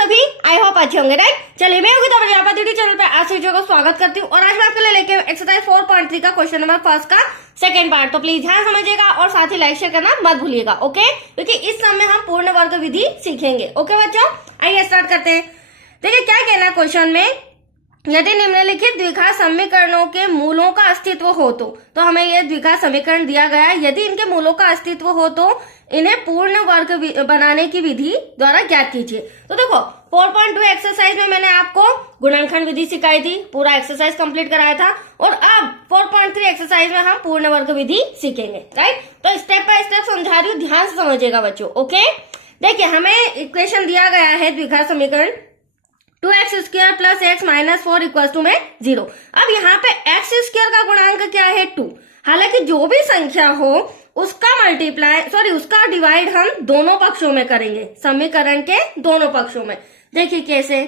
सभी, I hope अच्छे होंगे, राइट। चलिए मैं होगी चैनल पे आप सभी को स्वागत करती हूँ और आज मैं आपके लिए लेके एक्सरसाइज 4.3 का क्वेश्चन नंबर फर्स्ट का सेकंड पार्ट। तो प्लीज ध्यान समझिएगा और साथ ही लाइक शेयर करना मत भूलिएगा, ओके। क्योंकि इस समय हम पूर्ण वर्ग विधि सीखेंगे, ओके बच्चों। आइए स्टार्ट करते हैं। देखिए क्या कहना है क्वेश्चन में, यदि निम्नलिखित द्विघात समीकरणों के मूलों का अस्तित्व हो तो हमें यह द्विघात समीकरण दिया गया है। यदि इनके मूलों का अस्तित्व हो तो इन्हें पूर्ण वर्ग बनाने की विधि द्वारा ज्ञात कीजिए। तो देखो 4.2 एक्सरसाइज में मैंने आपको गुणनखंड विधि सिखाई थी, पूरा एक्सरसाइज कंप्लीट कराया था और अब 4.3 एक्सरसाइज में हम पूर्ण वर्ग विधि सीखेंगे, राइट। तो स्टेप बाय स्टेप समझा रही हूँ, ध्यान से समझिएगा बच्चों, ओके। देखिए हमें इक्वेशन दिया गया है द्विघात समीकरण 2x² plus x minus 4 equal to में 0। अब यहाँ पे x² का गुणांक क्या है 2। हालांकि जो भी संख्या हो उसका डिवाइड हम दोनों पक्षों में करेंगे, समीकरण के दोनों पक्षों में। देखिए कैसे,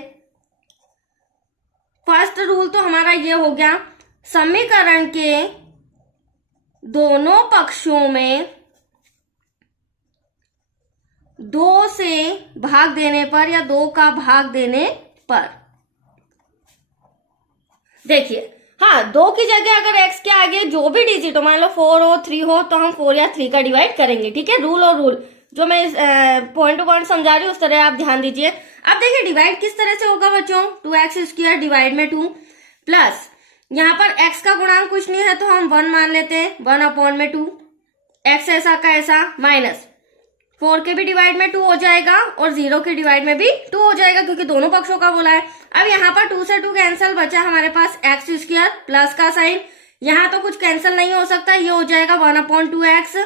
फर्स्ट रूल तो हमारा ये हो गया, समीकरण के दोनों पक्षों में 2 से भाग देने पर या 2 का भाग देने पर, देखिए हाँ 2 की जगह अगर x के आगे जो भी डिजिट हो, मान लो 4 हो 3 हो तो हम 4 या 3 का डिवाइड करेंगे, ठीक है। रूल और रूल जो मैं पॉइंट टू पॉइंट समझा रही हूँ उस तरह आप ध्यान दीजिए। अब देखिए डिवाइड किस तरह से होगा बच्चों, 2x² डिवाइड में 2 प्लस यहाँ पर x का गुणांक कुछ नहीं है तो हम 1 मान लेते हैं, 1/2 x ऐसा का ऐसा माइनस 4 के भी डिवाइड में 2 हो जाएगा और 0 के डिवाइड में भी 2 हो जाएगा क्योंकि दोनों पक्षों का बोला है। अब यहाँ पर 2 से 2 कैंसिल, बचा हमारे पास x² प्लस का साइन, यहाँ तो कुछ कैंसिल नहीं हो सकता, ये हो जाएगा 1/2x,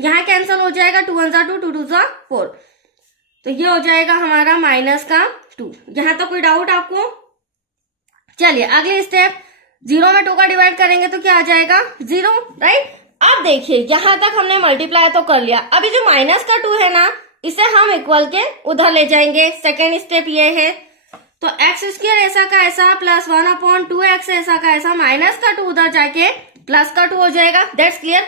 यहाँ कैंसिल हो जाएगा 2 1 2 2 2 4, तो ये हो जाएगा हमारा माइनस का 2। यहाँ तो कोई डाउट आपको? चलिए अगले स्टेप, 0 में 2 का डिवाइड करेंगे तो क्या आ जाएगा 0, राइट। अब देखिए यहां तक हमने मल्टीप्लाई तो कर लिया, अभी जो माइनस का 2 है ना इसे हम इक्वल के उधर ले जाएंगे। सेकेंड स्टेप ये है, तो x² ऐसा का ऐसा प्लस 1/2x ऐसा का ऐसा माइनस का 2 उधर जाके प्लस का 2 हो जाएगा, दैट्स क्लियर।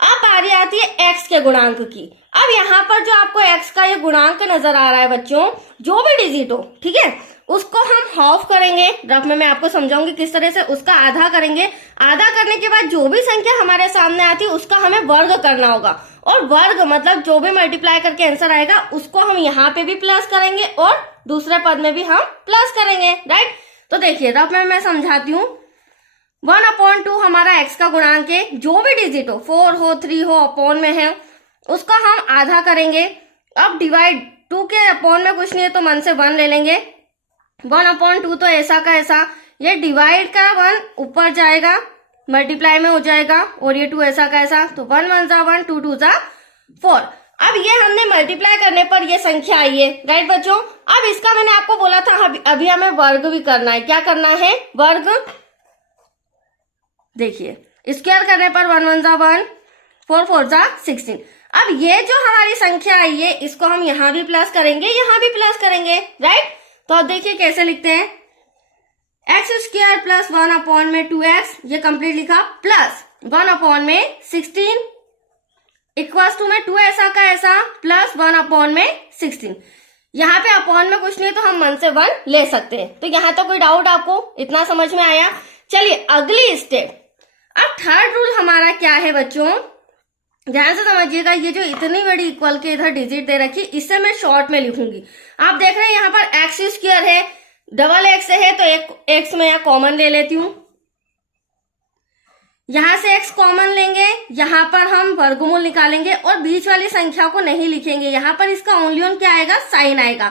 अब बारी आती है x के गुणांक की। अब यहाँ पर जो आपको x का ये गुणांक नजर आ रहा है बच्चों, जो भी डिजिट हो, ठीक है, उसको हम हाफ करेंगे। रफ में मैं आपको समझाऊंगी किस तरह से, उसका आधा करेंगे। आधा करने के बाद जो भी संख्या हमारे सामने आती है उसका हमें वर्ग करना होगा, और वर्ग मतलब जो भी मल्टीप्लाई करके आंसर आएगा उसको हम यहाँ पे भी प्लस करेंगे और दूसरे पद में भी हम प्लस करेंगे, राइट। तो देखिए रफ में मैं समझाती हूँ, 1/2 हमारा x का गुणांक है, जो भी डिजिट हो 4 हो 3 हो अपॉन में है उसका हम आधा करेंगे। अब डिवाइड 2 के अपॉन में कुछ नहीं है तो 1 से 1 ले लेंगे, 1/2 तो ऐसा का ऐसा, ये डिवाइड का 1 ऊपर जाएगा मल्टीप्लाई में हो जाएगा और ये 2 ऐसा का ऐसा, तो 1 1 जा 1 2 2 जा 4। अब ये हमने मल्टीप्लाई करने पर ये संख्या आई है, राइट बच्चों। अब इसका मैंने आपको बोला था अभी हमें वर्ग भी करना है। क्या करना है? वर्ग। देखिए स्क्वायर करने पर 1 1 जा 1 4 4 जा 16। अब ये जो हमारी संख्या आई है इसको हम यहाँ भी प्लस करेंगे, यहाँ भी प्लस करेंगे, राइट। तो अब देखिए कैसे लिखते हैं, x² प्लस 1/2x, ये कंप्लीट लिखा, प्लस 1/16 इक्वल्स टू में 2 ऐसा का ऐसा प्लस 1/16। यहाँ पे अपॉन में कुछ नहीं तो हम 1 से 1 ले सकते हैं। तो यहाँ तो कोई डाउट आपको? इतना समझ में आया। चलिए अगली स्टेप, अब थर्ड रूल हमारा क्या है बच्चों, ध्यान से समझिएगा। ये जो इतनी बड़ी इक्वल के इधर डिजिट दे रखी, इससे मैं शॉर्ट में लिखूंगी। आप देख रहे हैं यहाँ पर x² है, डबल x है तो एक x में यहाँ कॉमन ले लेती हूँ, यहां से x कॉमन लेंगे, यहाँ पर हम वर्गमूल निकालेंगे और बीच वाली संख्या को नहीं लिखेंगे, यहाँ पर इसका ओनली ऑन क्या आएगा, साइन आएगा।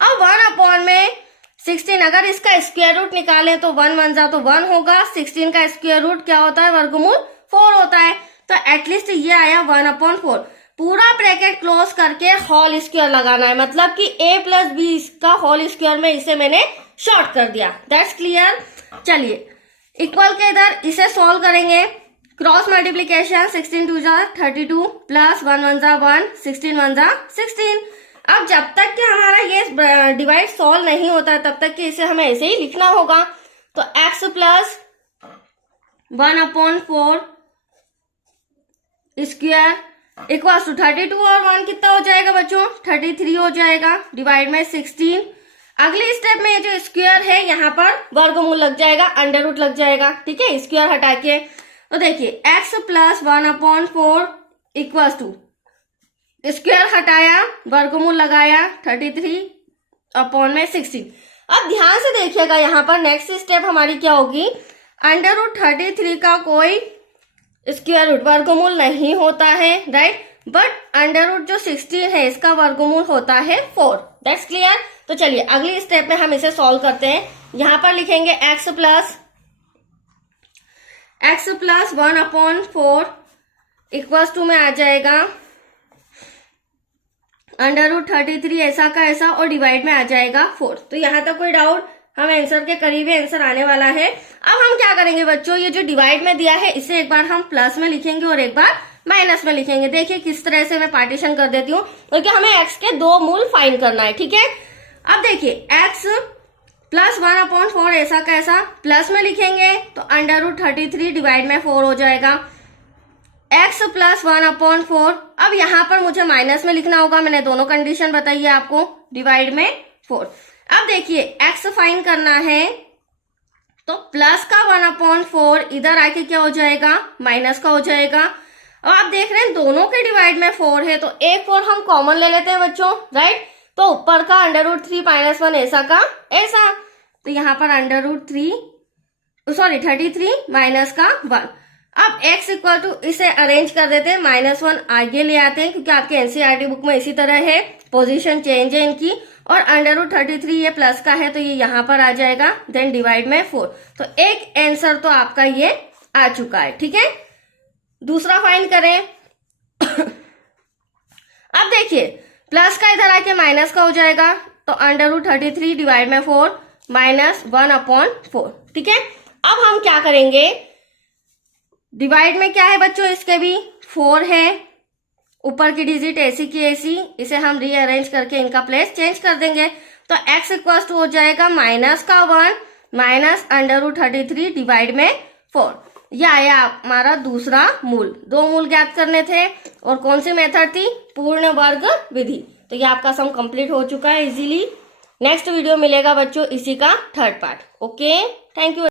अब 1/16, अगर इसका स्क्वायर रूट निकालें तो 1 1 जा तो 1 होगा, 16 का स्क्वायर रूट क्या होता है, वर्गमूल 4 होता है, तो एटलीस्ट ये आया 1/4। पूरा ब्रैकेट क्लोज करके होल स्क्वायर लगाना है, मतलब कि a प्लस बी का होल स्क्वायर में इसे मैंने शॉर्ट कर दिया, दैट्स क्लियर। चलिए इक्वल के इधर इसे सॉल्व करेंगे, क्रॉस मल्टीप्लीकेशन 16 2 जा 32 प्लस 1 1 जा 1 16 1 जा 16। अब जब तक कि हमारा ये डिवाइड सॉल्व नहीं होता तब तक कि इसे हमें ऐसे ही लिखना होगा। तो x plus 1/4 square equal to 32 और 1 कितना हो जाएगा बच्चों, 33 हो जाएगा, डिवाइड में 16। अगले स्टेप में जो स्क्वायर है यहाँ पर वर्गमूल लग जाएगा, अंडर रूट लग जाएगा, ठीक है, स्क्वायर हटा के। तो देखिए x plus 1/4 equal to square हटाया, वर्गमूल लगाया 33/16। अब ध्यान से देखिएगा यहाँ पर नेक्स्ट स्टेप हमारी क्या होगी, अंडर रूट 33 का कोई स्क्वायर रूट वर्गमूल नहीं होता है, राइट, बट अंडर रूट जो 16 है इसका वर्गमूल होता है 4। That's clear. तो चलिए अगली स्टेप में हम इसे सॉल्व करते हैं। यहां पर लिखेंगे x प्लस 1/4 इक्वल्स टू में आ जाएगा अंडर रूट 33 ऐसा का ऐसा और डिवाइड में आ जाएगा 4। तो यहां तक कोई डाउट, हम आंसर के करीब आंसर आने वाला है। अब हम क्या करेंगे बच्चों, ये जो डिवाइड में दिया है इसे एक बार हम प्लस में लिखेंगे और एक बार माइनस में लिखेंगे। देखिए किस तरह से मैं पार्टीशन कर देती हूँ, क्योंकि हमें x के दो मूल फाइंड करना है, ठीक है। अब देखिए x प्लस 1/4 ऐसा का ऐसा प्लस में लिखेंगे तो अंडर रूट 33 डिवाइड में 4 हो जाएगा, x प्लस 1/4। अब यहाँ पर मुझे माइनस में लिखना होगा, मैंने दोनों कंडीशन बताई है आपको, डिवाइड में 4। अब देखिए x फाइंड करना है तो प्लस का 1/4 इधर आके क्या हो जाएगा, माइनस का हो जाएगा। अब आप देख रहे हैं दोनों के डिवाइड में 4 है तो एक 4 हम कॉमन ले लेते हैं बच्चों, राइट। तो ऊपर का अंडर रूट 3 - 1 ऐसा का ऐसा, तो यहाँ पर अंडर रूट 33 माइनस का 1। अब x इक्वल टू इसे अरेंज कर देते हैं, -1 आगे ले आते हैं क्योंकि आपके एनसीईआरटी बुक में इसी तरह है, पोजीशन चेंज है इनकी। और अंडर रूट 33 ये प्लस का है तो ये यहाँ पर आ जाएगा, देन डिवाइड में 4। तो एक आंसर तो आपका ये आ चुका है, ठीक है। दूसरा फाइंड करें। अब देखिए प्लस का इधर आके माइनस का हो जाएगा तो अंडर रूट 33 डिवाइड में 4 -1/4, ठीक है। अब हम क्या करेंगे, डिवाइड में क्या है बच्चों, इसके भी 4 है, ऊपर की डिजिट ऐसी की ऐसी, इसे हम रीअरेंज करके इनका प्लेस चेंज कर देंगे। तो x इक्वल टू हो जाएगा -1 माइनस अंडर रूट 33 डिवाइड में 4। यह आया हमारा दूसरा मूल। दो मूल ज्ञात करने थे और कौन सी मेथड थी, पूर्ण वर्ग विधि। तो ये आपका सम कंप्लीट हो चुका है इजीली। नेक्स्ट वीडियो मिलेगा बच्चों इसी का third part. Okay, thank you.